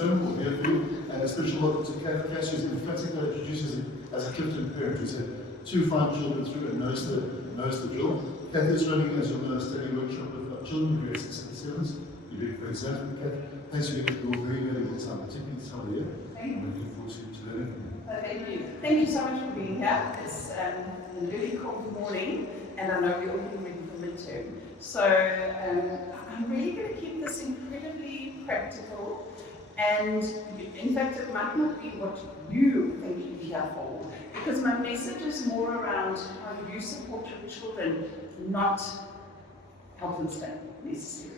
term will be a few, and a special welcome to Kath, who's emphatic that introduces it as a Clifton parent who's had 2 fine children through and knows the drill. Kath is running, as you'll know, a study workshop with children, grades 6 and 7s. You're being very excited, Kath. Thanks for giving your very valuable time, particularly this time of the year. Thank you. I'm looking forward to learning from you. Thank you. Thank you so much for being here. It's an really cold morning, and I know we're all getting ready for midterm. So I'm really going to keep this incredibly practical, and in fact it might not be what you think you're here for, because my message is more around how you support your children, not help them stay necessarily.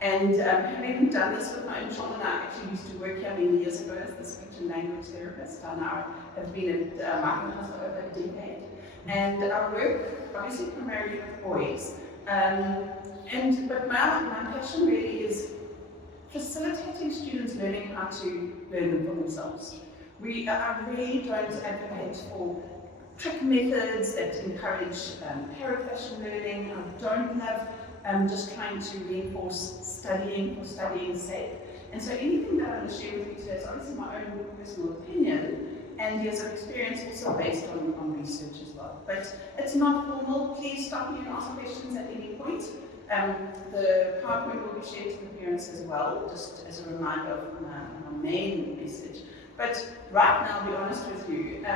And having done this with my own children, I actually used to work here many years ago as the speech and language therapist. I now have been at Markham House for over a decade. And I work obviously primarily with boys. But my passion really is facilitating students learning how to learn them for themselves. I really don't advocate for trick methods that encourage parrot-fashion learning. I don't love just trying to reinforce studying for studying's sake. And so anything that I'm going to share with you today is obviously my own personal opinion and years of experience, also based on research as well. But it's not formal. Please stop me and ask questions at any point. The PowerPoint will be shared to the parents as well, just as a reminder of my main message. But right now, I'll be honest with you,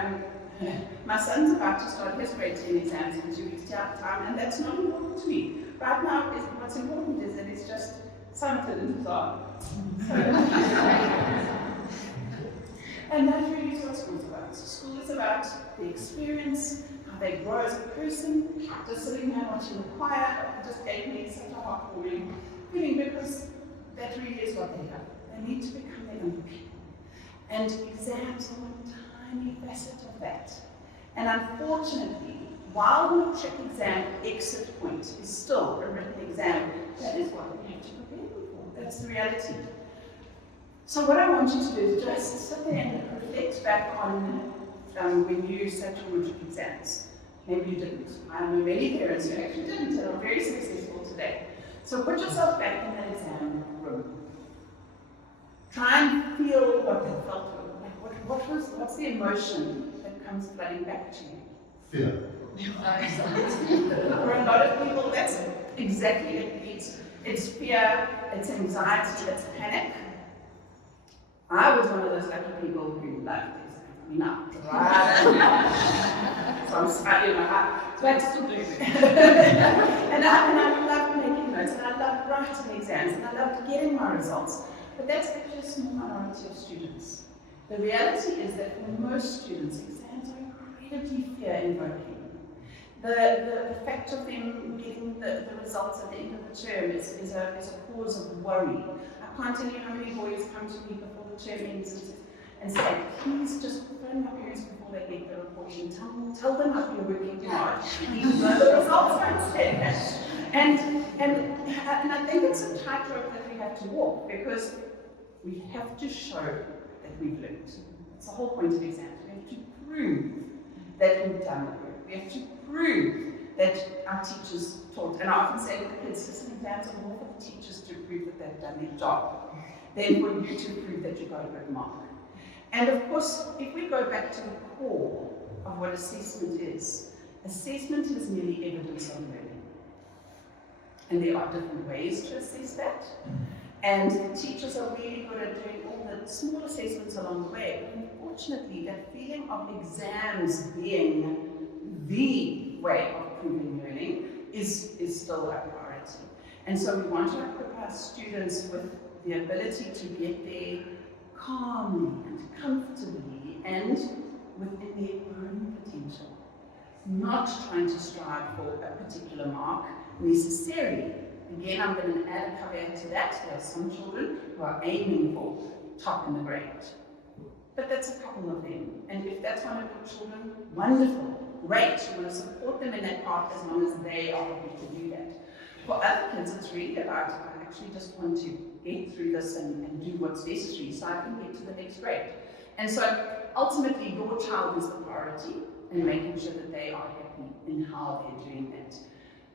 my son's about to start his grade 10 exams in 2 weeks' time, and that's not important to me. Right now, what's important is that it's just summited and bizarre. And that really is what school is about. So school is about the experience, how they grow as a person. Just sitting here watching the choir just gave me such a heartwarming feeling, because that really is what they have. They need to become their own people. And exams are one tiny facet of that. And unfortunately, while the matric exam exit point is still a written exam, that is what we have to prepare them for. That's the reality. So what I want you to do is just sit there and reflect back on when you sat your matric exams. Maybe you didn't. I know many parents who actually didn't and are very successful today. So put yourself back in that exam room. Try and feel what that felt like. What's the emotion that comes flooding back to you? Fear. For a lot of people, that's exactly it. It's fear, it's anxiety, it's panic. I was one of those lucky people who loved this. So I'm slightly in my heart. So I still do it. and I loved making notes, and I loved writing exams, and I loved getting my results. But that's actually a small minority of students. The reality is that for most students, exams are incredibly fear-invoking. The fact of them getting the results at the end of the term is a cause of worry. I can't tell you how many boys come to me before the term ends and say, please just phone my parents before they get the report and tell them I've been working hard, even though the results don't say that. And I think it's a tightrope that we have to walk, because we have to show that we've learned. It's the whole point of exams. We have to prove that we've done the work. We have to prove that our teachers taught. And I often say to the kids, listen, exams are more for the teachers to prove that they've done their job than for you to prove that you got a good mark. And of course, if we go back to the core of what assessment is merely evidence of learning. And there are different ways to assess that. And the teachers are really good at doing all the small assessments along the way. But unfortunately, that feeling of exams being the way of proving learning is still a priority. And so we want to equip our students with the ability to get there calmly and comfortably and within their own potential. Not trying to strive for a particular mark necessarily. Again, I'm going to add a caveat to that. There are some children who are aiming for top in the grade. But that's a couple of them. And if that's one of your children, wonderful, great. You want to support them in that path as long as they are happy to do that. For other kids, it's really about, I actually just want to get through this and do what's necessary so I can get to the next grade. And so ultimately, your child is the priority and making sure that they are happy in how they're doing that.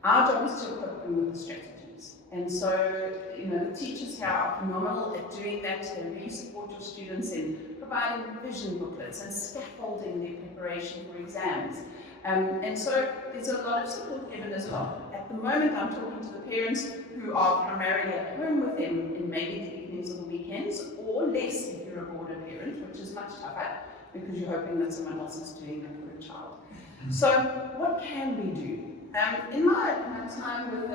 Our job is to equip them with the strategies. And so, the teachers here are phenomenal at doing that. They really support your students in providing revision booklets and scaffolding their preparation for exams. And so there's a lot of support given as well. At the moment, I'm talking to the parents who are primarily at home with them in maybe the evenings or the weekends, or less if you're a boarder parent, which is much tougher because you're hoping that someone else is doing it for a child. So what can we do? In my time with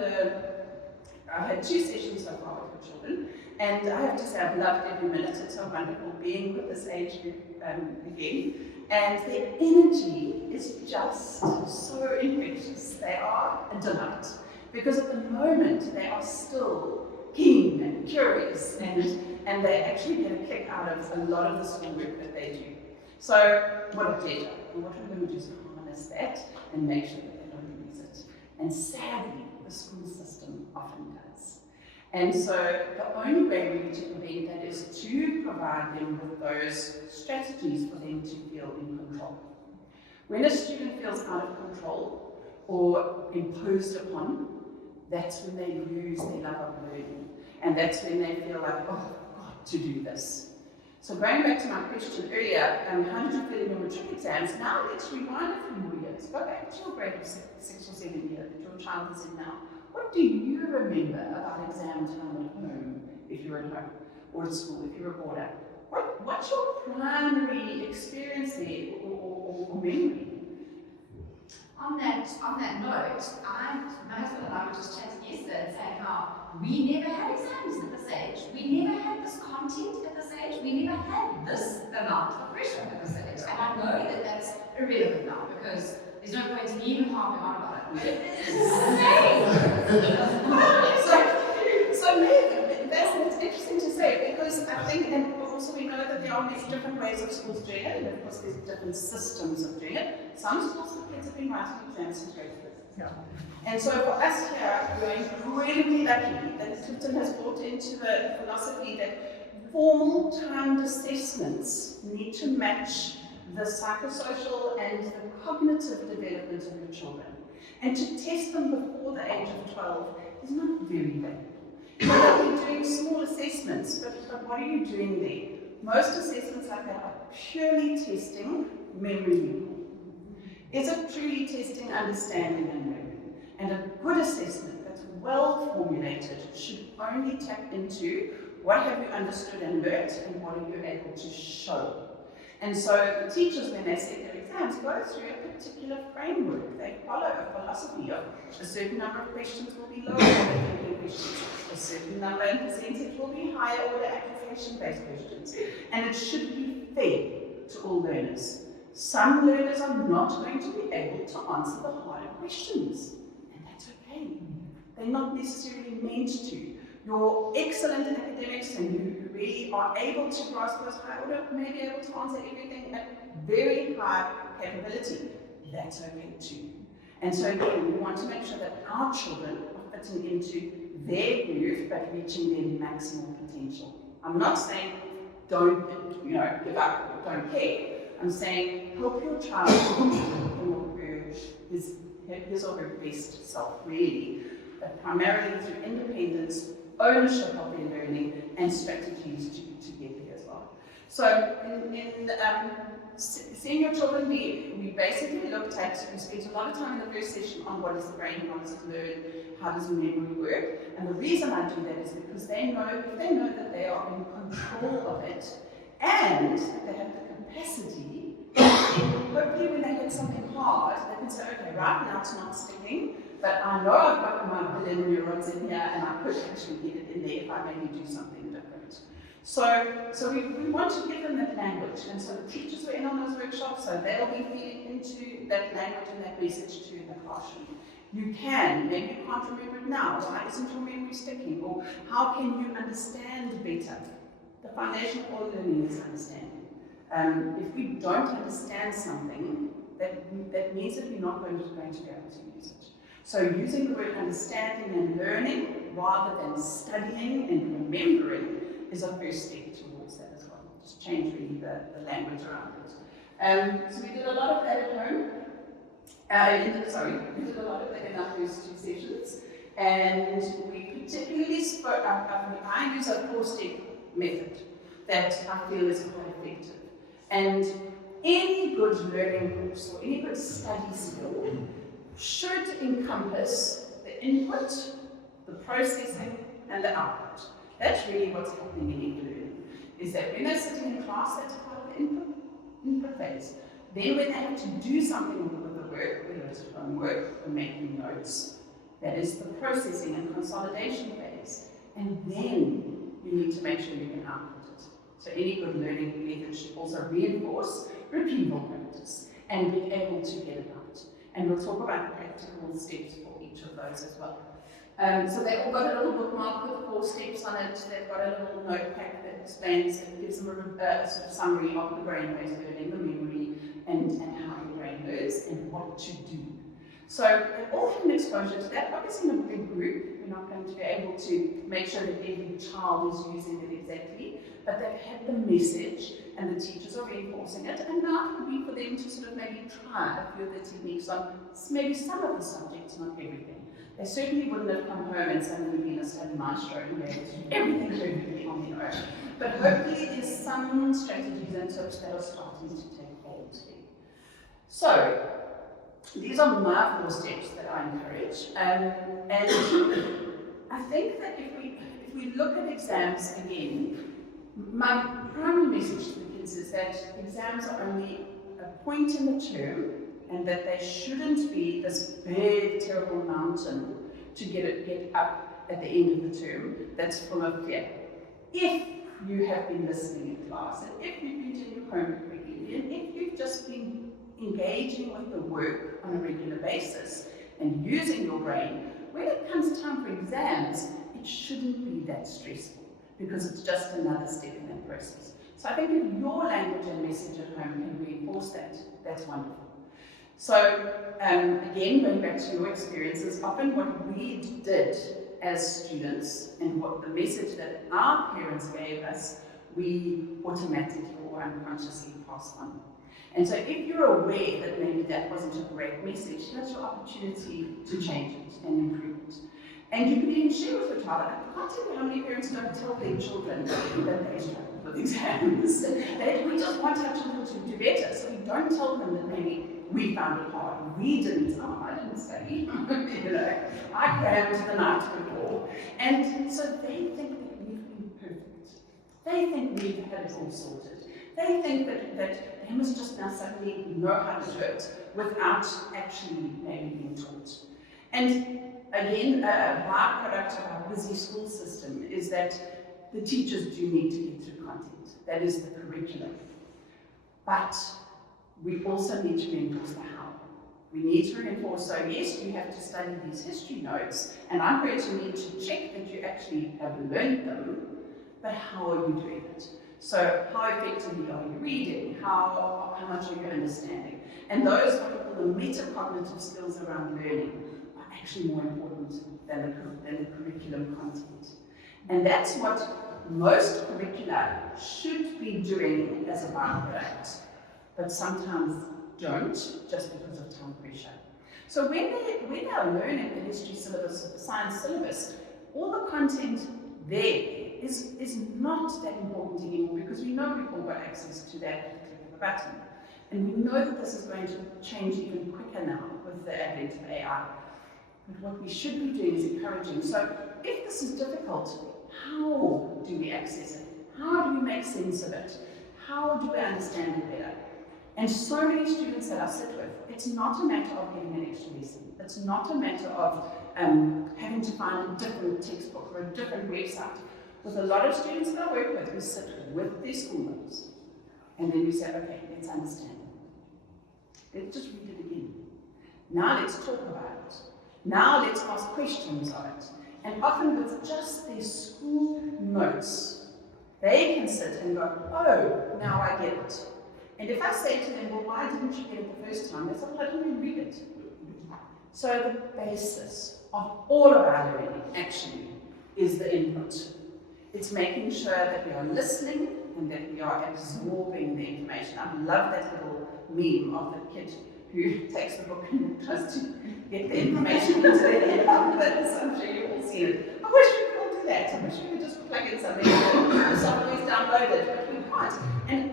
I've had 2 sessions so far with the children, and I have to say I've loved every minute. It's so wonderful being with this age group again. And their energy is just so infectious. They are a delight. Because at the moment, they are still keen and curious, and they actually get a kick out of a lot of the schoolwork that they do. So, what a pleasure. And what we're going to do is harness that and make sure that they don't lose it. And sadly, the school system often does. And so the only way really to prevent that is to provide them with those strategies for them to feel in control. When a student feels out of control or imposed upon, that's when they lose their love of learning. And that's when they feel like, oh, I've got to do this. So going back to my question earlier, how did you feel in your matric exams? Now let's rewind a few more years. Go back to your grade of 6 or 7 year that your child is in now. What do you remember about exam time at home, if you're at home, or at school, if you're a boarder? What's your primary experience there, or memory? On that note, my husband and I were just chatting yesterday and saying how we never had exams at this age. We never had this content at this age. We never had this amount of pressure at this age. And I know that that's irrelevant now because there's no point in even harping on about it. But it is so that's interesting to say, because I think, and also we know that there are many different ways of schools doing it, and of course there's different systems of doing it. Some schools, the kids have been writing exams since grade 4. And so for us here, we're incredibly lucky that Clifton has brought into the philosophy that formal timed assessments need to match the psychosocial and the cognitive development of your children. And to test them before the age of 12 is not very valuable. You're doing small assessments, but what are you doing there? Most assessments like that are purely testing memory recall. Is it truly testing understanding and learning? And a good assessment that's well formulated should only tap into what have you understood and learnt and what are you able to show. And so the teachers, when they set their exams, go through a particular framework. They follow a philosophy of a certain number of questions will be lower order thinking questions, a certain number and percentage will be higher order application-based questions. And it should be fair to all learners. Some learners are not going to be able to answer the harder questions, and that's okay. They're not necessarily meant to. Your excellent academics and you who really are able to grasp those high order may be able to answer everything at very high capability. That's okay too. And so again, we want to make sure that our children are fitting into their groove but reaching their maximal potential. I'm not saying don't give up or don't care. I'm saying help your child to his or her best self, really, but primarily through independence, ownership of their learning, and strategies to get there as well. So in seeing your children, we basically looked at, we spent a lot of time in the first session on what is the brain, how does it learn, how does memory work, and the reason I do that is because if they know that they are in control of it, and that they have the capacity, hopefully when they hit something hard, they can say, okay, right now it's not sticking, but I know I've got my billion neurons in here and I could actually get it in there if I maybe do something different. So we want to give them that language, and so the teachers were in on those workshops, so they'll be feeding into that language and that message too in the classroom. You can, maybe you can't remember it now, why isn't your memory sticking? Or how can you understand better? The foundation of all learning is understanding. If we don't understand something, that means that we're not going to be able to use it. So using the word understanding and learning rather than studying and remembering is a first step towards that as well. Just change really the language around it. So we did a lot of that at home. We did a lot of that in our first 2 sessions, and we particularly I use a 4-step method that I feel is quite effective. And any good learning course or any good study skill should encompass the input, the processing, and the output. That's really what's happening in any learning. Is that when they're sitting in class, that's part of the input phase. Then when they have to do something with the work, whether it's homework or making notes, that is the processing and consolidation phase. And then you need to make sure you can output it. So any good learning method should also reinforce repeatable practice and be able to get it out. And we'll talk about practical steps for each of those as well. So they've all got a little bookmark with 4 steps on it. They've got a little notepad that explains and gives them a sort of summary of the brain-based learning, the memory, and how your brain learns and what to do. So they've all had an exposure to that. Obviously in a big group, we're not going to be able to make sure that every child is using it exactly, but they've had the message and the teachers are reinforcing it, and now it would be for them to sort of maybe try a few of the techniques on maybe some of the subjects, not everything. They certainly wouldn't have come home and suddenly been a study maestro and be able to do everything perfectly on their own. But hopefully there's some strategies and tips that are starting to take hold here. So, these are my 4 steps that I encourage. And I think that if we look at exams again, my primary message to the kids is that exams are only a point in the term, and that they shouldn't be this big, terrible mountain to get up at the end of the term that's full of fear. If you have been listening in class, and if you've been doing your homework regularly, and if you've just been engaging with the work on a regular basis and using your brain, when it comes time for exams, it shouldn't be that stressful because it's just another step in that process. So I think if your language and message at home can reinforce that, that's wonderful. So again, going back to your experiences, often what we did as students and what the message that our parents gave us, we automatically or unconsciously passed on. And so if you're aware that maybe that wasn't a great message, that's your opportunity to change it and improve it. And you can even share with your child. I can't tell you how many parents don't tell their children that they struggle with exams. We just want our children to do better, so we don't tell them that maybe we found it hard. We didn't. Oh, I didn't study. I crammed the night before. And so they think that we've been perfect. They think we've had it all sorted. They think that they must just now suddenly know how to do it without actually maybe being taught. And again, a byproduct of our busy school system is that the teachers do need to get through content. That is the curriculum. But we also need to reinforce the how. We need to reinforce, so yes, you have to study these history notes, and I'm going to need to check that you actually have learned them, but how are you doing it? So how effectively are you reading? How much are you understanding? And those, what we call the metacognitive skills around learning, are actually more important than the curriculum content. And that's what most curricula should be doing as a byproduct, but sometimes don't, just because of time pressure. So when they are learning the history syllabus, the science syllabus, all the content there is not that important anymore, because we know we've all got access to that at the click of a button. And we know that this is going to change even quicker now with the advent of AI. But what we should be doing is encouraging. So if this is difficult, how do we access it? How do we make sense of it? How do we understand it better? And so many students that I sit with, it's not a matter of getting an extra lesson. It's not a matter of having to find a different textbook or a different website. With a lot of students that I work with, we sit with their school notes, and then we say, okay, let's understand it. Let's just read it again. Now let's talk about it. Now let's ask questions on it. And often with just their school notes, they can sit and go, oh, now I get it. And if I say to them, well, why didn't you get it the first time? They say, well, I didn't even read it. So the basis of all of our learning, actually, is the input. It's making sure that we are listening and that we are absorbing the information. I love that little meme of the kid who takes the book and tries to get the information into their head. I'm sure you've all seen it. Oh, wish we could all do that. I wish we could just plug in something and the software is downloaded, but we can't.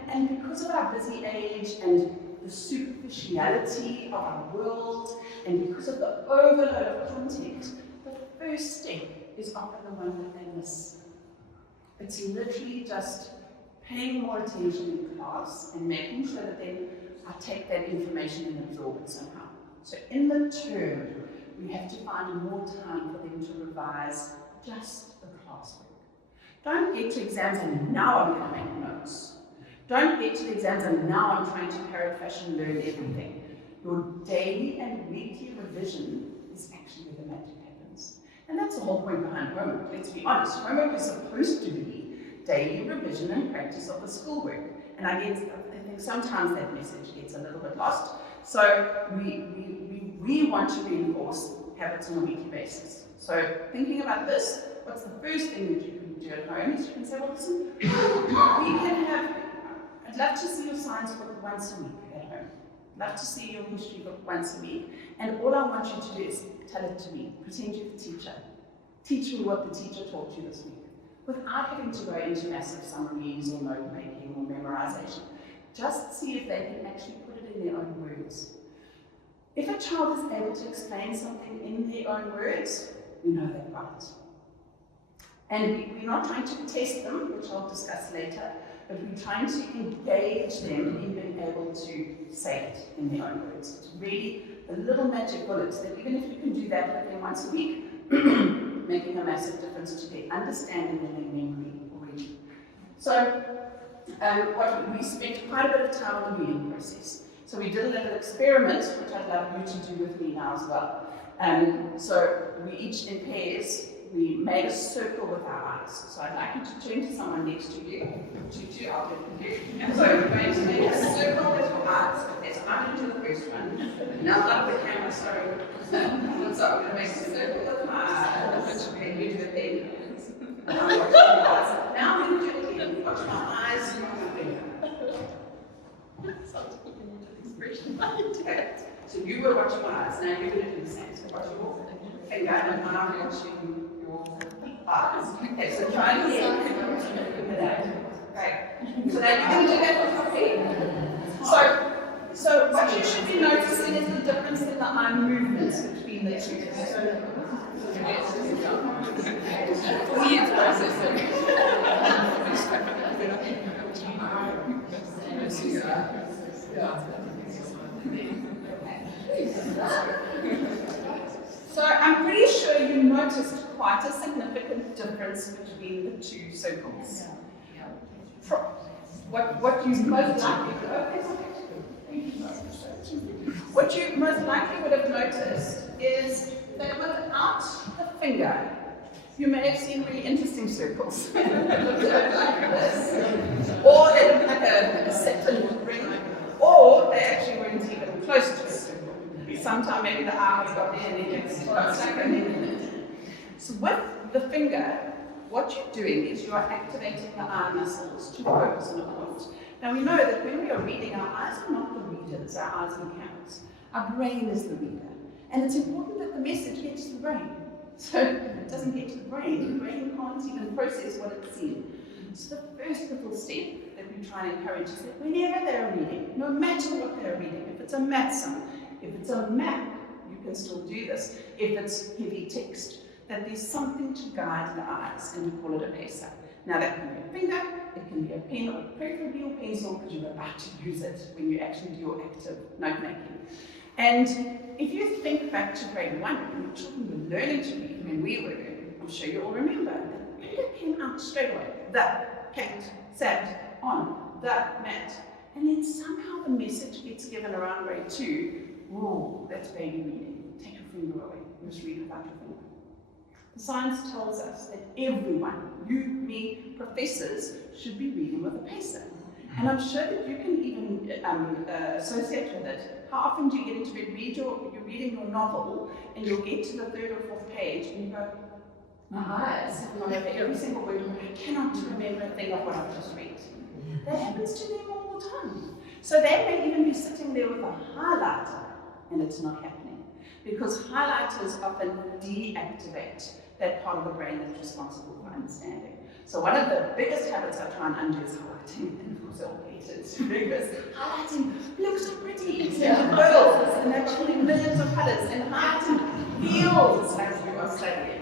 And because of our busy age and the superficiality of our world, and because of the overload of content, the first step is often the one that they miss. It's literally just paying more attention in class and making sure that then I take that information and absorb it somehow. So in the term, we have to find more time for them to revise just the classwork. Don't get to exams and now I'm going to make notes. Don't get to the exams and now I'm trying to parrot fashion learn everything. Your daily and weekly revision is actually where the magic happens. And that's the whole point behind homework. Let's be honest, homework is supposed to be daily revision and practice of the schoolwork. And I think sometimes that message gets a little bit lost. So we want to reinforce habits on a weekly basis. So thinking about this, what's the first thing that you can do at home is you can say, well, listen, we can have, I'd love to see your science book once a week at home. Love to see your history book once a week. And all I want you to do is tell it to me. Pretend you're the teacher. Teach me what the teacher taught you this week, without having to go into massive summaries or note making or memorization. Just see if they can actually put it in their own words. If a child is able to explain something in their own words, we know they've got it. And we're not trying to test them, which I'll discuss later, but we're trying to engage them in being able to say it in their own words. It's really a little magic bullet that even if you can do that with them once a week, making a massive difference to their understanding and their memory already. So we spent quite a bit of time on the reading process. So we did a little experiment, which I'd love you to do with me now as well. So we each in pairs, we made a circle with our eyes. So I'd like you to turn to someone next to you. I'll do it. So we're going to make a circle with your eyes. Okay, so I'm going to do the first one. Now I'll have the camera, sorry. So I'm going to make a circle with my eyes. Okay, you do it then. Now I'm going to do it again. Watch my eyes and my finger. Okay. So you were watching my eyes. Now you're going to do the same. So watch your finger and I'm watching your eyes. Okay, so try again. Right. So now you're going to do that with your pen. So what you should be noticing is the difference in the eye movements between the two. So I'm pretty sure you noticed quite a significant difference between the two circles. What you most likely would have noticed is that without the finger, you may have seen really interesting circles. It looked like this, or they looked like a septum ring, or they actually weren't even close to a circle. Sometime maybe the eye was got there and then it's like a minute. So with the finger, what you're doing is you are activating the eye muscles to focus on a point. Now we know that when we are reading, our eyes are not the readers, our eyes are the cameras. Our brain is the reader. And it's important that the message gets to the brain. So if it doesn't get to the brain can't even process what it's seen. So the first little step that we try and encourage is that whenever they're reading, no matter what they're reading, if it's a math sum, if it's a map, you can still do this. If it's heavy text, that there's something to guide the eyes, and we call it a pacer. Now that can be a finger, it can be a pen, or preferably your pencil, because you're about to use it when you actually do your active note making. And if you think back to grade 1, when your children were learning to read, when we were learning, I'm sure you all remember, the finger came out straight away. The cat sat on the mat. And then somehow the message gets given around grade 2, oh, that's baby reading. Take your finger away. You must read without your finger. The science tells us that everyone, you, me, professors, should be reading with a pacer. And I'm sure that you can even associate with it. How often do you get into bed, you're reading your novel, and you'll get to the 3rd or 4th page, and you go, my eyes have gone over every single word, and I cannot remember a thing of what I've just read. That happens to them all the time. So they may even be sitting there with a highlighter, and it's not happening. Because highlighters often deactivate that part of the brain that's responsible for understanding. So one of the biggest habits I try and undo is highlighting, and of course they'll hate it because highlighting looks so pretty, it's like pearls, and they're putting millions of colours, and highlighting feels like you are studying.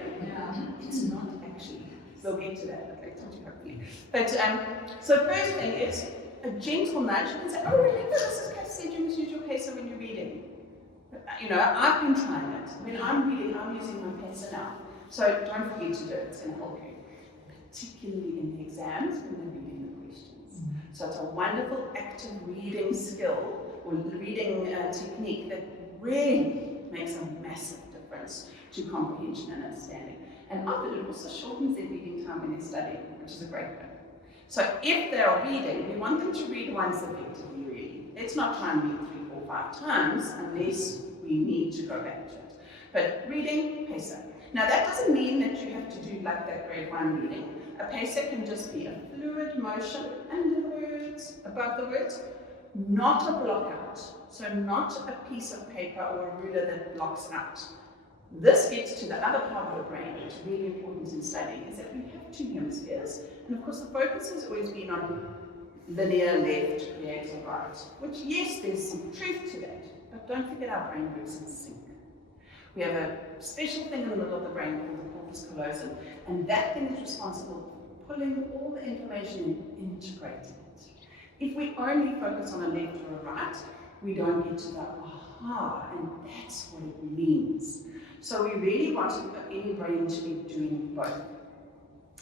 It's not actually. We'll get to that later, hopefully. But so first thing is a gentle nudge. You can say, oh, remember this is Kath said you must use your pacer when you're reading. You know, I've been trying it. When I'm reading, I'm using my pacer now. So don't forget to do it, it's going to help you. Particularly in the exams when they're reading the questions. So it's a wonderful active reading skill or reading technique that really makes a massive difference to comprehension and understanding. And often it also shortens their reading time when they're studying, which is a great thing. So if they are reading, we want them to read once effectively, really. Let's not try and read 3, 4, 5 times unless we need to go back to it. But reading, pacer. Now that doesn't mean that you have to do like that grade 1 reading. A pacer can just be a fluid motion under the words, above the words, not a block out. So not a piece of paper or a ruler that blocks out. This gets to the other part of the brain, which is really important in studying, is that we have 2 hemispheres. And of course the focus has always been on linear left, creative right, which yes, there's some truth to that, but don't forget our brain works in sync. We have a special thing in the middle of the brain called the corpus callosum, and that thing is responsible for pulling all the information and integrating it. If we only focus on a left or a right, we don't get to the aha, and that's what it means. So we really want any brain to be doing both.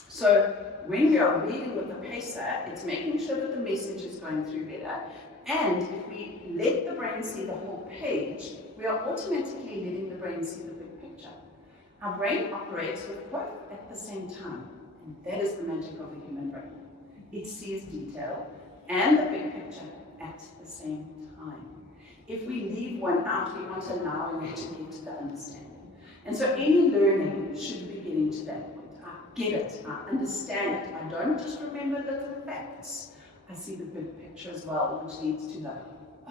So when we are reading with the pacer, it's making sure that the message is going through better. And if we let the brain see the whole page, we are automatically letting the brain see the big picture. Our brain operates with both at the same time, and that is the magic of the human brain. It sees detail and the big picture at the same time. If we leave one out, we won't allow it to get to the understanding. And so any learning should be getting to that point. I get it, I understand it. I don't just remember little facts. I see the big picture as well, which leads to the,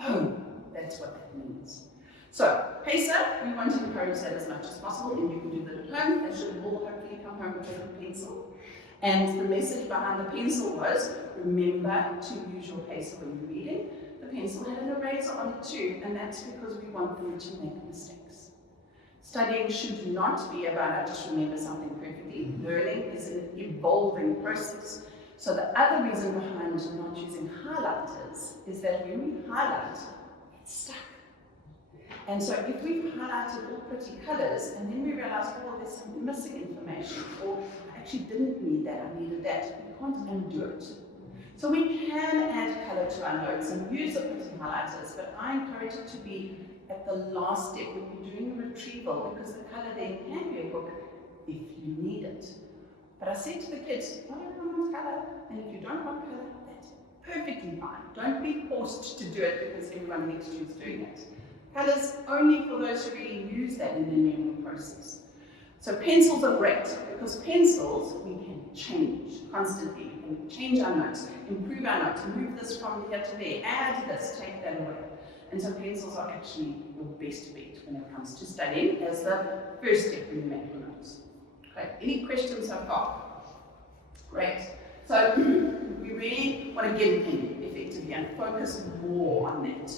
oh, that's what that means. So, pacer, we want to encourage that as much as possible, and you can do that at home. They should all hopefully come home with a pencil. And the message behind the pencil was, remember to use your pacer when you're reading. The pencil had an eraser on it too, and that's because we want them to make mistakes. Studying should not be about, I just remember something perfectly. Learning is an evolving process. So the other reason behind not using highlighters is that when we highlight, it's stuck. And so if we've highlighted all pretty colours and then we realise, oh, there's some missing information, or I actually didn't need that, I needed that, we can't undo it. So we can add colour to our notes and use the pretty highlighters, but I encourage it to be at the last step when you're doing a retrieval, because the colour then can be a hook if you need it. But I said to the kids, not everyone wants colour, and if you don't want colour, that's perfectly fine. Don't be forced to do it because everyone next to you is doing it. Colours only for those who really use that in their memory process. So pencils are great, because pencils we can change constantly. We can change our notes, improve our notes, move this from here to there, add this, take that away. And so pencils are actually your best bet when it comes to studying as the first step when you make your notes. Okay, any questions so far? Great. So we really want to get it in effectively and focus more on that.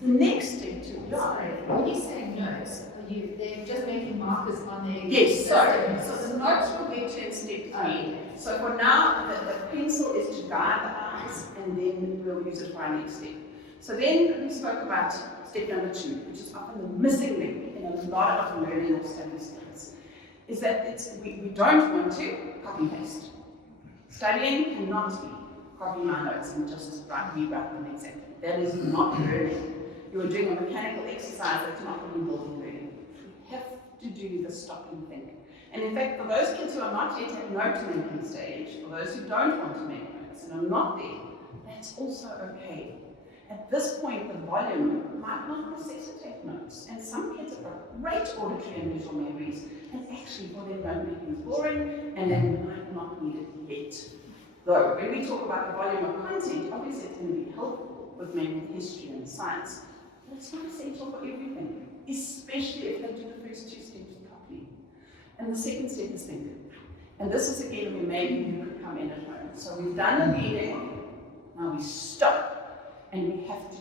The next step to When you say notes, they're just making markers on their... Yes, so the notes will get to in step 3. So for now, the pencil is to guide the eyes, and then we'll use it for our next step. So then we spoke about step number 2, which is often the missing link in a lot of learning or study skills, is that we don't want to copy and paste. Studying cannot be copy my notes and just rewrite them exactly. That is not learning. You are doing a mechanical exercise that's not really building learning. You have to do the stop and think. And in fact, for those kids who are not yet at note-making stage, for those who don't want to make notes and are not there, that's also okay. At this point, the volume might not necessitate notes, and some kids have got great auditory and visual memories, and actually for them note-making is boring, and they might not need it yet. Though, when we talk about the volume of content, obviously it's going to be helpful with maybe history and science, but it's not essential for everything, especially if they do the first 2 steps properly. And the second step is think. And this is again where maybe you could come in at home. So we've done the reading, now we stop, and we have to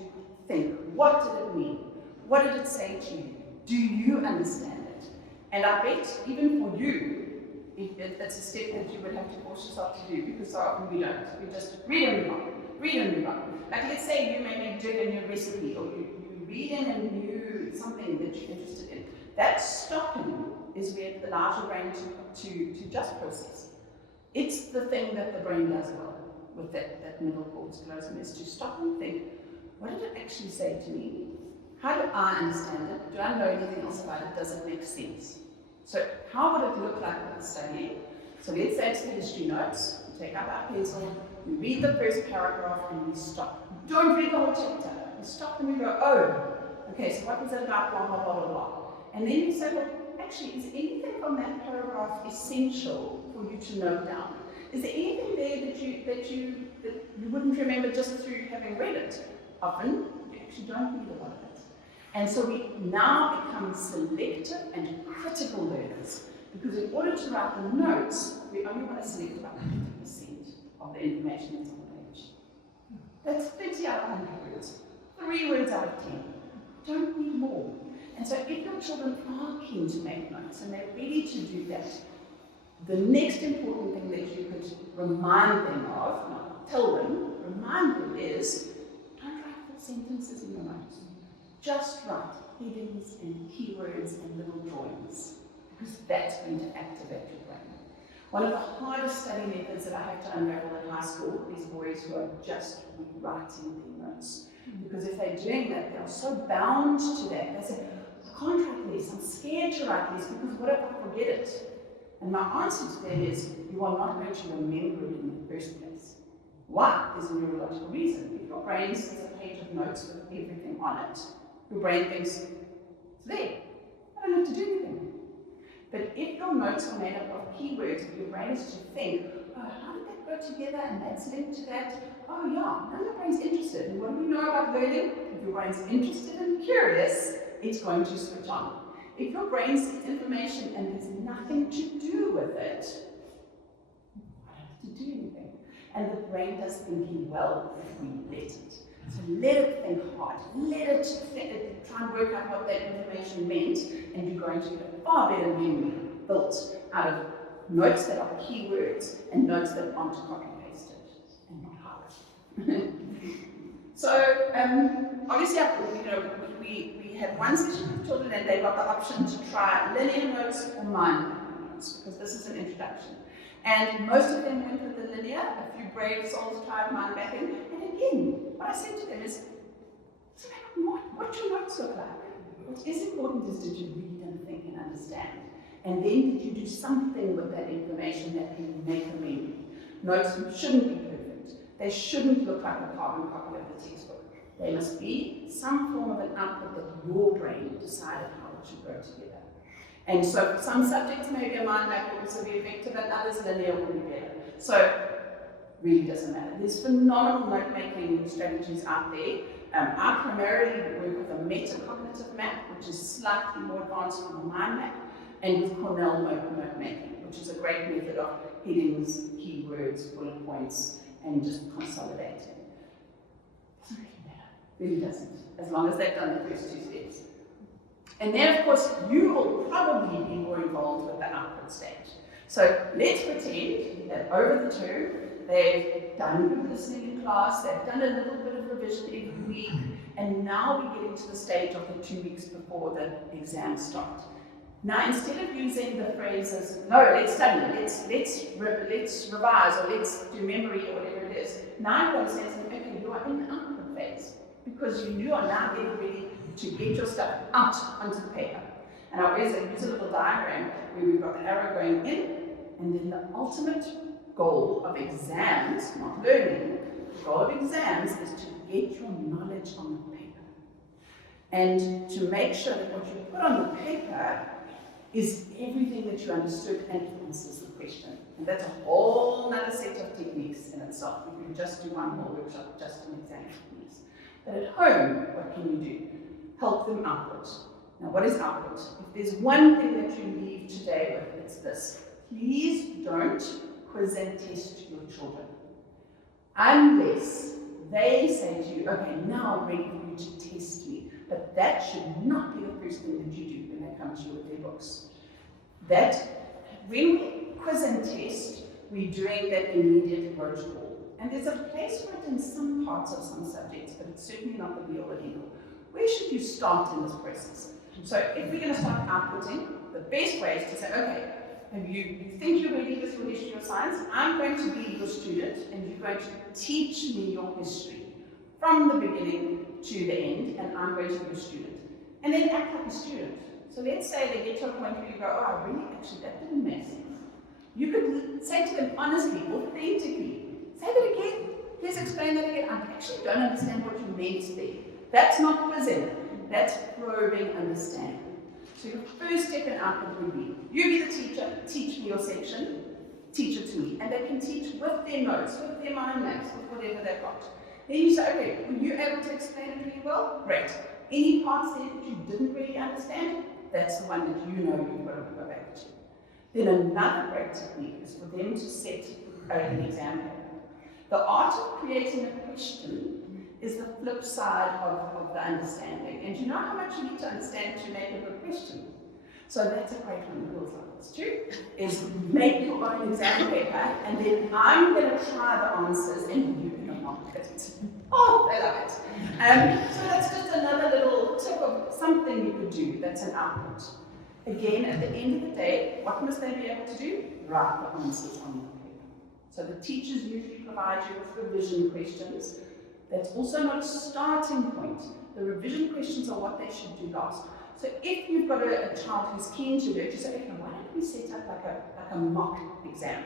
think, what did it mean? What did it say to you? Do you understand it? And I bet even for you, it's a step that you would have to force yourself to do, because so often we don't. We just read and move on, read and move on. Like let's say you may be doing a new recipe, or you read in a new something that you're interested in. That stopping is where it allows your brain to just process. It's the thing that the brain does well with that middle cortex callosum, is to stop and think, what did it actually say to me? How do I understand it? Do I know anything else about it? Does it make sense? So how would it look like with the study? So let's say it's the history notes. We take out our pencil, we read the first paragraph, and we stop. Don't read the whole chapter. We stop and we go, oh, okay, so what was it about, blah, blah, blah, blah, blah. And then we say, well, actually, is anything from that paragraph essential for you to note down? Is there anything there that you wouldn't remember just through having read it? Often, you actually don't read a lot of it. And so we now become selective and critical learners, because in order to write the notes, we only want to select about 50% of the information that's on the page. That's 30 out of 100 words, 3 words out of 10. Don't need more. And so if your children are keen to make notes and they're ready to do that, the next important thing that you could remind them of, not tell them, remind them is, don't write full sentences in your notes. Just write headings and keywords and little drawings, because that's going to activate your brain. One of the hardest study methods that I have to unravel in high school is boys who are just rewriting their notes. Because if they're doing that, they're so bound to that. They say, I can't write this, I'm scared to write this, because what if I forget it? And my answer to them is, you are not going to remember it in the first place. Why? There's a neurological reason. If your brain sees a page of notes with everything on it, your brain thinks, it's there, I don't have to do anything. But if your notes are made up of keywords, your brain is to think, oh, how did that go together, and that's linked to that? Oh yeah, now your brain's interested. And what do we know about learning? If your brain's interested and curious, it's going to switch on. If your brain sees information and there's nothing to do with it, I don't have to do anything. And the brain does thinking well if we let it. So let it think hard, let it try and work out what that information meant, and you're going to get a far better memory built out of notes that are keywords and notes that aren't copy-pasted and not hard. So obviously, we had one session with children and they got the option to try linear notes or mind mapping notes, because this is an introduction. And most of them went with the linear. A few brave souls tried mind mapping. And again, what I said to them is, so what your notes look like? What is important is, did you read and think and understand? And then did you do something with that information that can make a memory? Notes shouldn't be perfect. They shouldn't look like a carbon copy of the textbook. They must be some form of an output that your brain decided how it should go together. And so for some subjects, maybe a mind map will also be effective, and others linear will be better. So really doesn't matter. There's phenomenal note-making strategies out there. I primarily work with a metacognitive map, which is slightly more advanced from a mind map, and with Cornell note-making, which is a great method of headings, keywords, bullet points, and just consolidating. Doesn't really matter. Really doesn't, as long as they've done the first 2 steps. And then, of course, you will probably be more involved with the output stage. So let's pretend that over the term, they've done good listening in class, they've done a little bit of revision every week, and now we're getting to the stage of the 2 weeks before the exams start. Now, instead of using the phrases, no, let's study, let's revise, or let's do memory, or whatever it is, now you're saying, okay, you are in the output phase, because you are now getting ready to get your stuff out onto the paper. And I always use a little diagram where we've got the arrow going in, and then the ultimate goal of exams, not learning, the goal of exams is to get your knowledge on the paper. And to make sure that what you put on the paper is everything that you understood and answers the question. And that's a whole other set of techniques in itself. We can just do one more workshop just on exam techniques. But at home, what can you do? Help them output. Now, what is output? If there's one thing that you leave today with, it's this. Please don't quiz and test your children. Unless they say to you, okay, now I'm ready for you to test me. But that should not be the first thing that you do when they come to you with their books. That, when we quiz and test, we're doing that immediate rote call. And there's a place for it in some parts of some subjects, but it's certainly not the be-all and end-all. Where should you start in this process? So if we're going to start outputting, the best way is to say, okay, you think you're ready with your history or science, I'm going to be your student, and you're going to teach me your history from the beginning to the end, and I'm going to be your student. And then act like a student. So let's say they get to a point where you go, oh, really, actually, that didn't make sense. You could say to them honestly, authentically, say that again, please explain that again. I actually don't understand what you meant there. That's not quizzing, that's probing understanding. So your first step in output would be, you be the teacher, teach me your section, teach it to me. And they can teach with their notes, with their mind maps, with whatever they've got. Then you say, okay, were you able to explain it really well? Great. Any parts there that you didn't really understand? That's the one that you know you've got to go back to. Then another great technique is for them to set an example. The art of creating a question is the flip side of the understanding. And you know how much you need to understand to make a good question? So that's a great one, the rules like this too, is make your own exam paper, and then I'm going to try the answers, and you can mark it. Oh, I love it. So that's just another little tip of something you could do that's an output. Again, at the end of the day, what must they be able to do? Write the answers on the paper. So the teachers usually provide you with revision questions. That's also not a starting point. The revision questions are what they should do last. So if you've got a child who's keen to do it, you say, okay, why don't we set up like a mock exam?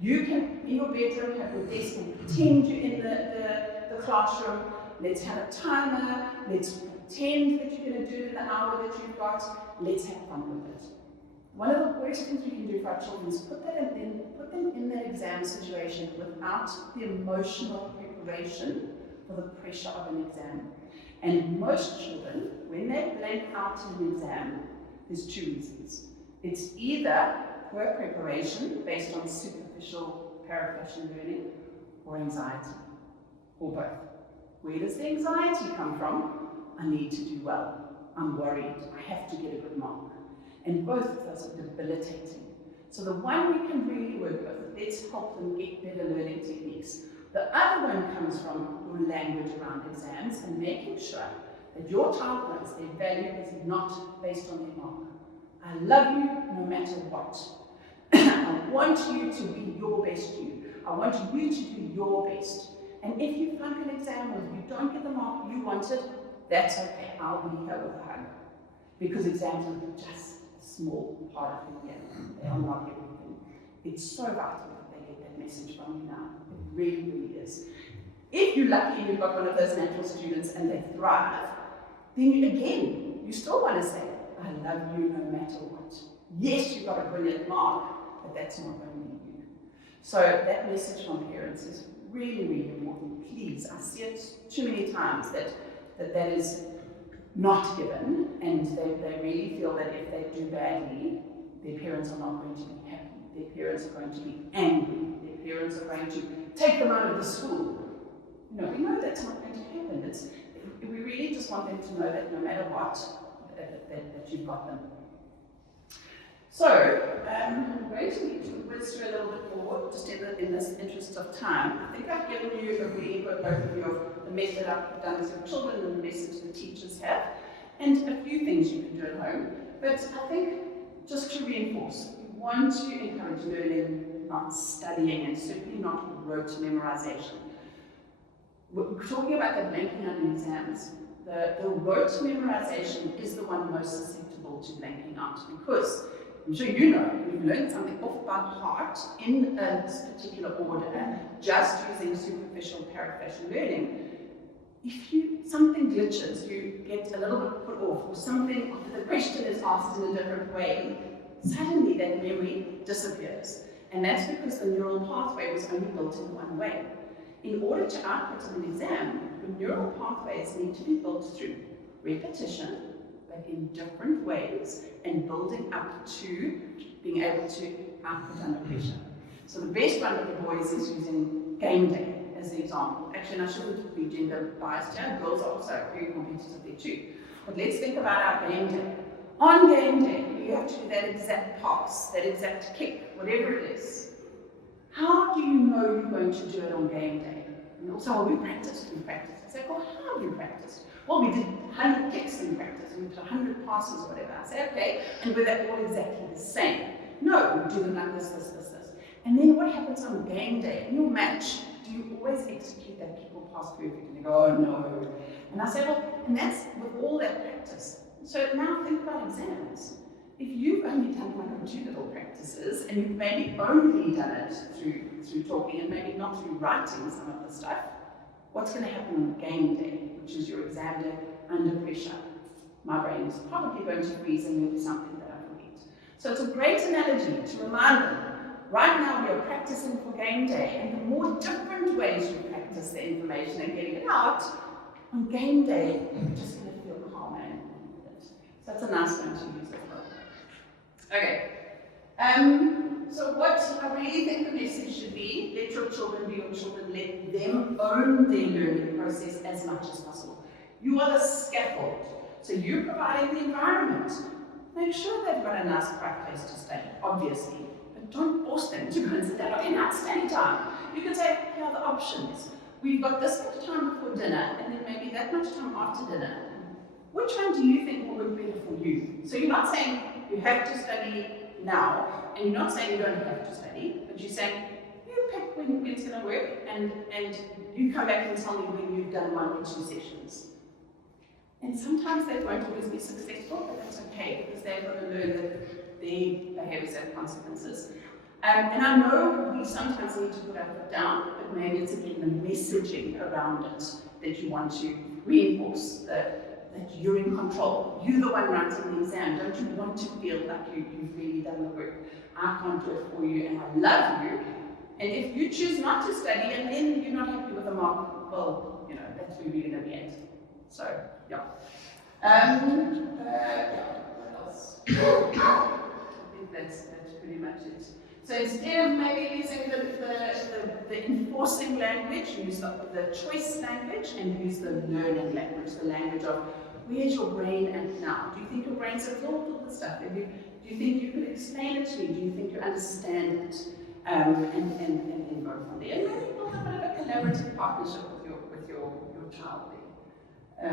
You can, in your bedroom, have your desk and pretend you're in the classroom. Let's have a timer. Let's pretend that you're going to do it in the hour that you've got. Let's have fun with it. One of the worst things we can do for our children is put them in that exam situation without the emotional preparation for the pressure of an exam. And most children, when they blank out in an exam, there's two reasons. It's either poor preparation based on superficial parafashion learning, or anxiety, or both. Where does the anxiety come from? I need to do well. I'm worried. I have to get a good mark. And both of those are debilitating. So the one we can really work with, let's help them get better learning techniques. The other one comes from your language around exams and making sure that your child knows their value is not based on their mark. I love you no matter what. I want you to be your best you. I want you to do your best. And if you flunk an exam or if you don't get the mark you wanted, that's okay. I'll be here with a hug. Because exams are just a small part of the game. They are not everything. It's so vital that they get that message from you now. It really, really is. If you're lucky and you've got one of those natural students and they thrive, then you still want to say, I love you no matter what. Yes, you've got a brilliant mark, but that's not only you. So that message from parents is really, really important. Please, I see it too many times that is not given, and they really feel that if they do badly, their parents are not going to be happy. Their parents are going to be angry. Their parents are going to take them out of the school. We know that's not going to happen. We really just want them to know that no matter what, that you've got them. So, I'm going to need to whiz through a little bit more, just in this interest of time. I think I've given you a really good overview of the method I've done with your children and the message the teachers have, and a few things you can do at home. But I think, just to reinforce, we want to encourage learning, not studying, and certainly not rote memorization. We're talking about the blanking out in exams. The rote memorization is the one most susceptible to blanking out, because I'm sure you know, you've learned something off by heart in this particular order, just using superficial parafashion learning. If something glitches, you get a little bit put off, or the question is asked in a different way, suddenly that memory disappears. And that's because the neural pathway was only built in one way. In order to output in an exam, the neural pathways need to be built through repetition, but in different ways and building up to being able to output under pressure. So the best one with the boys is using game day as the example. Actually, and I shouldn't be gender biased here, girls are also very competitive there too. But let's think about our game day. On game day, you have to do that exact pass, that exact kick, whatever it is. How do you know you're going to do it on game day? And also, well, we practiced. I say, well, how have you practiced? Well, we did 100 kicks in practice, and we did 100 passes or whatever. I say, okay, and were they all exactly the same? No, we do them like this. And then what happens on game day? In your match, do you always execute that kick or pass perfect? And they go, oh no. And I say, well, and that's with all that practice. So now think about exams. If you've only done 1 or 2 little practices, and you've maybe only done it through talking and maybe not through writing some of the stuff, what's going to happen on game day, which is your exam day under pressure? My brain is probably going to freeze and there'll be something that I forget. So it's a great analogy to remind them, right now we are practicing for game day, and the more different ways you practice the information and getting it out, on game day, you're just going to feel calm and confident. So that's a nice one to use as well. Okay. So what I really think the message should be, let your children be your children, let them own their learning process as much as possible. You are the scaffold, so you're providing the environment. Make sure they've got a nice quiet place to study, obviously, but don't force them to go and sit down. Okay, now it's study time. You can say, here are the options. We've got this much time before dinner, and then maybe that much time after dinner. Which one do you think will work better for you? So you're not saying you have to study now, and you're not saying you don't have to study, but you're saying you pick when it's going to work, and you come back and tell me when you've done 1 or 2 sessions. And sometimes they won't always be successful, but that's okay, because they're going to learn that their behaviors have consequences. And I know we sometimes need to put our foot down, but maybe it's again the messaging around it that you want to reinforce, that you're in control. You're the one writing the exam. Don't you want to feel like you've really done the work? I can't do it for you, and I love you. And if you choose not to study and then you're not happy with the mark, well, you know, that's where we're going to be at. So, yeah. What else? I think that's pretty much it. So instead of maybe using the enforcing language, use the choice language and use the learning language, the language of where's your brain at now? Do you think your brain's absorbed all the stuff? Do you think you could explain it to me? Do you think you understand it? And then go from there. And maybe build a bit of a collaborative partnership with your child there.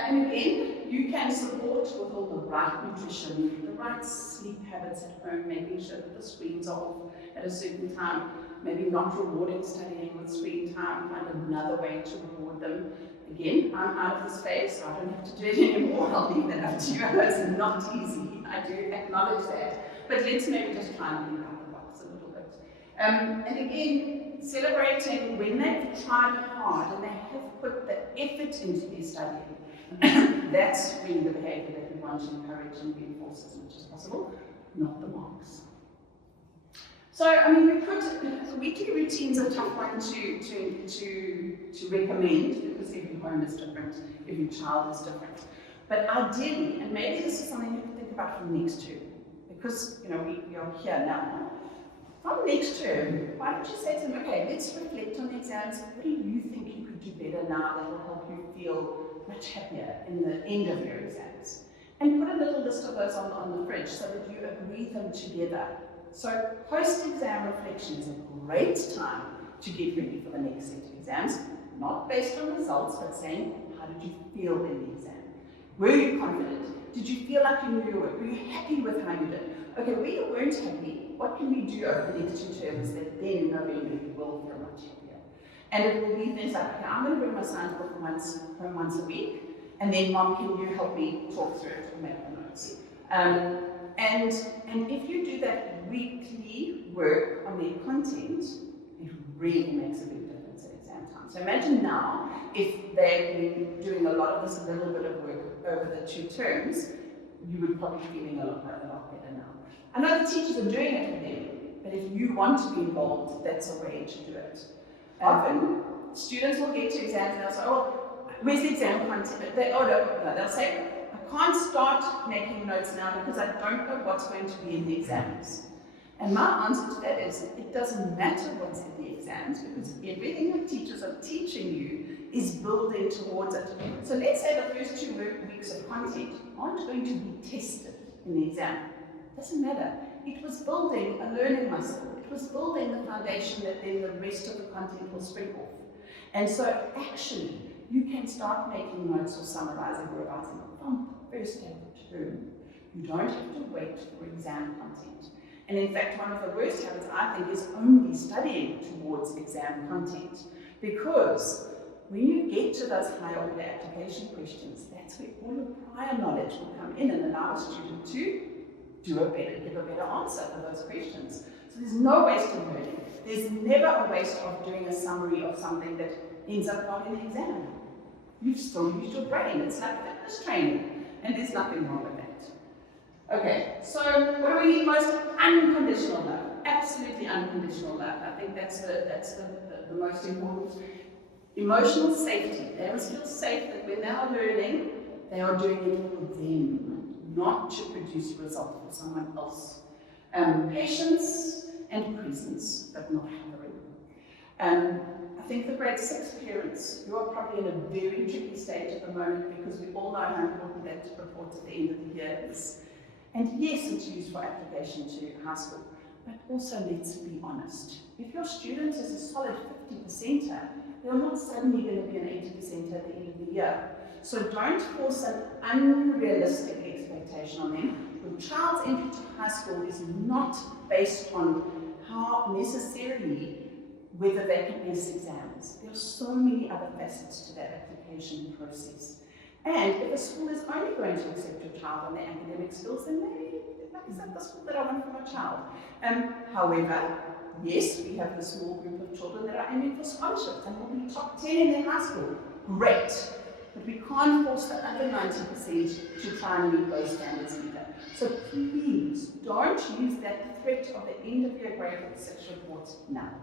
And again, you can support with all the right nutrition, the right sleep habits at home, making sure that the screens are off at a certain time, maybe not rewarding studying with screen time, find another way to reward them. Again, I'm out of this phase, so I don't have to do it anymore. I'll leave that up to you. I know it's not easy. I do acknowledge that. But let's maybe just try and think out the box a little bit. And again, celebrating when they've tried hard and they have put the effort into their studying. That's really the behavior that we want to encourage and reinforce as much as possible, not the marks. So, I mean, weekly routines are a tough one to recommend because every home is different, every child is different. But ideally, and maybe this is something you can think about for next term, because we are here now. From next term, why don't you say to them, okay, let's reflect on the exams. What do you think you could do better now that will help you feel much happier in the end of your exams? And put a little list of those on the fridge so that you agree them together. So post-exam reflection is a great time to get ready for the next set of exams, not based on results, but saying, how did you feel in the exam? Were you confident? Did you feel like you knew your work? Were you happy with how you did? Okay, where you weren't happy, what can we do over the next 2 terms that then in November you will feel much happier? And it will be things like, okay, I'm going to bring my science book home once a week, and then Mom, can you help me talk through it or make the notes? And if you do that weekly work on their content, it really makes a big difference at exam time. So imagine now, if they've been doing a lot of this little bit of work over the 2 terms, you would probably be feeling a lot better now. I know the teachers are doing it with them, but if you want to be involved, that's a way to do it. Often, students will get to exams and they'll say, oh, where's the exam content? They'll say, I can't start making notes now because I don't know what's going to be in the exams. And my answer to that is, it doesn't matter what's in the exams because everything the teachers are teaching you is building towards it. So let's say the first 2 weeks of content aren't going to be tested in the exam. Doesn't matter. It was building a learning muscle. It was building the foundation that then the rest of the content will spring off. And so actually, you can start making notes or summarizing or revising from the first day of the term. You don't have to wait for exam content. And in fact, one of the worst habits, I think, is only studying towards exam content. Because when you get to those higher order application questions, that's where all your prior knowledge will come in and allow a student to give a better answer for those questions. So there's no waste of learning. There's never a waste of doing a summary of something that ends up not in the exam. You've still used your brain. It's like fitness training, and there's nothing wrong with that. Okay, so what do we need most? Unconditional love. Absolutely unconditional love. I think that's the most important. Emotional safety. They must feel safe that when they are learning, they are doing it for them, not to produce a result for someone else. Patience and presence, but not hovering. I think the grade 6 parents, you are probably in a very tricky stage at the moment because we all know how important that report at the end of the year is. And yes, it's used for application to high school, but also let's be honest. If your student is a solid 50%er, they're not suddenly going to be an 80%er at the end of the year. So don't force an unrealistic expectation on them. Your child's entry to high school is not based on how necessarily whether they can pass exams. There are so many other facets to that application process. And if a school is only going to accept your child on their academic skills, then maybe is that the school that I want for my child. However, yes, we have the small group of children that are aiming for scholarships and will be top 10 in their high school. Great. But we can't force the other 90% to try and meet those standards either. So please don't use that threat of the end of year grade 6 report now.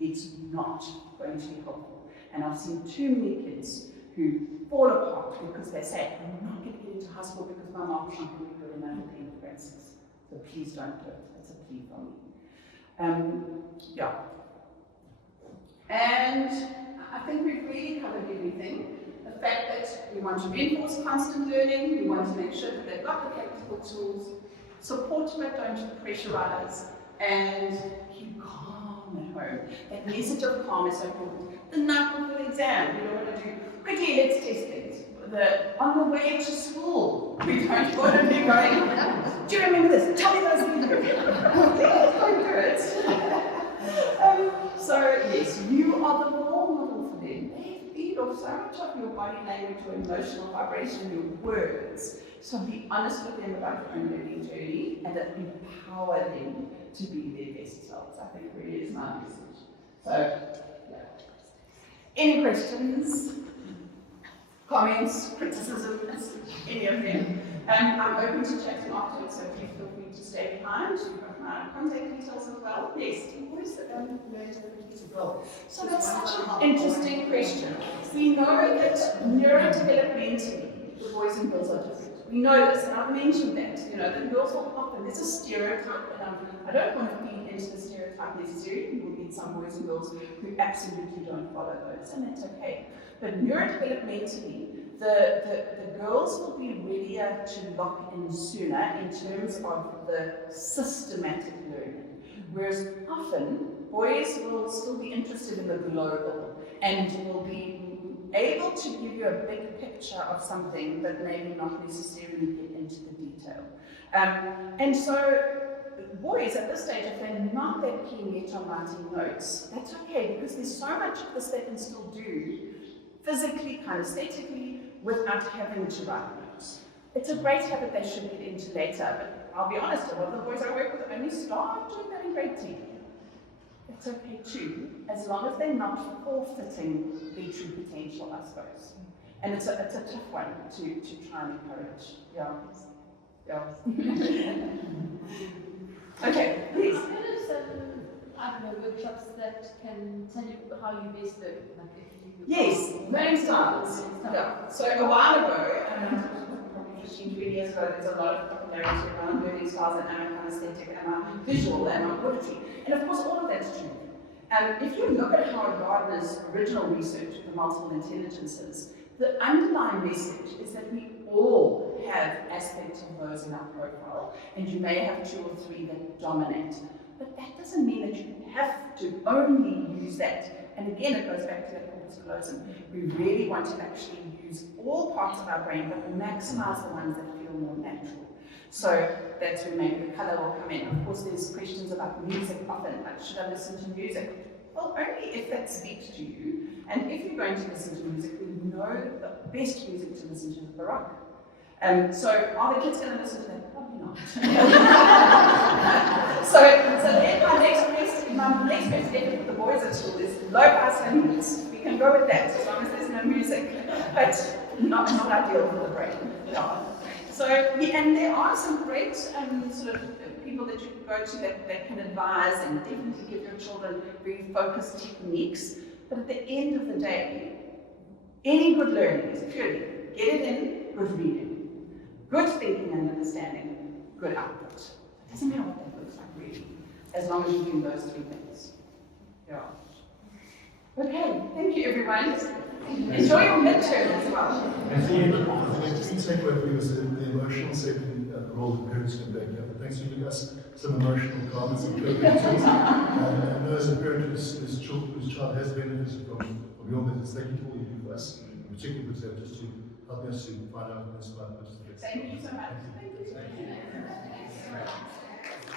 It's not going to be helpful. And I've seen too many kids who fall apart because they say, I'm not going to get into high school because my marks aren't going to be good enough at the end of grade 6. So please don't do it. That's a plea from me. Yeah. And I think we've really covered everything. The fact that we want to reinforce constant learning, we want to make sure that they've got the practical tools, support but don't pressurize, and keep calm at home. That message of calm is so important. The night before the exam, we don't want to do, quickly, let's test things. On the way to school, we don't want to be going, do you remember this? Tell me those things. Please don't do it. So yes, you are the role model for them. They feed off so much of your body language, your emotional vibration, your words. So be honest with them about your own learning journey and that empower them to be their best selves. I think really is my message. So, yeah. Any questions? Comments, criticisms, any of them. I'm open to chatting afterwards, so please feel free to stay behind. You've got my contact details as well. Yes. What is the learning ability to build? So that's such an interesting question. We know that neurodevelopmentally, the boys and girls are different. We know this, and I've mentioned that. You know, the girls will often, there's a stereotype, and I don't want to feed into the stereotype necessarily. You will get some boys and girls who absolutely don't follow those, and that's okay. But neurodevelopmentally, the girls will be readier to lock in sooner in terms of the systematic learning. Whereas often, boys will still be interested in the global and will be able to give you a big picture of something, but maybe not necessarily get into the detail. And so, boys at this stage, if they're not that keen yet on writing notes, that's okay, because there's so much of this they can still do physically, kinesthetically, without having to write notes. It's a great habit they should get into later, but I'll be honest, a lot of the boys I work with only start doing that in grade 10. It's okay too, as long as they're not forfeiting their true potential, I suppose. And it's a tough one to try and encourage. Yeah. Yeah. Okay, please. I don't know, workshops that can tell you how you best learn? Like if you Yes, learning styles. Yeah. So a while ago, probably 15, 20 years ago, there's a lot of popularity around learning styles and am I kinesthetic, am I visual, am I auditory? And of course, all of that's true. If you look at Howard Gardner's original research of the multiple intelligences, the underlying message is that we all have aspects of those in our profile, and you may have 2 or 3 that dominate. But that doesn't mean that you have to only use that. And again, it goes back to that corpus callosum. We really want to actually use all parts of our brain, but maximize the ones that feel more natural. So that's where maybe the color will come in. Of course, there's questions about music often, like should I listen to music? Well, only if that speaks to you. And if you're going to listen to music, we know the best music to listen to is Baroque. So are the kids going to listen to that? Probably not. so then my next best effort for the boys at school is low pass and hits. We can go with that as long as there's no music, but not ideal for the brain. No. So, and there are some great sort of people that you can go to that can advise and definitely give your children very focused techniques. But at the end of the day, any good learning is purely get it in, good reading. Good thinking and understanding, good output. It doesn't matter what that looks like really, as long as you do those 3 things. Yeah. Okay, thank you everyone. Enjoy your midterm as well. I think the key takeaway for you is the emotional safety role that parents can play. Thanks for giving us some emotional comments and tools. And as a parent whose child has benefited from your business, thank you for all you do for us, particularly with that, just to help us to find out this about. Thank you so much. Thank you.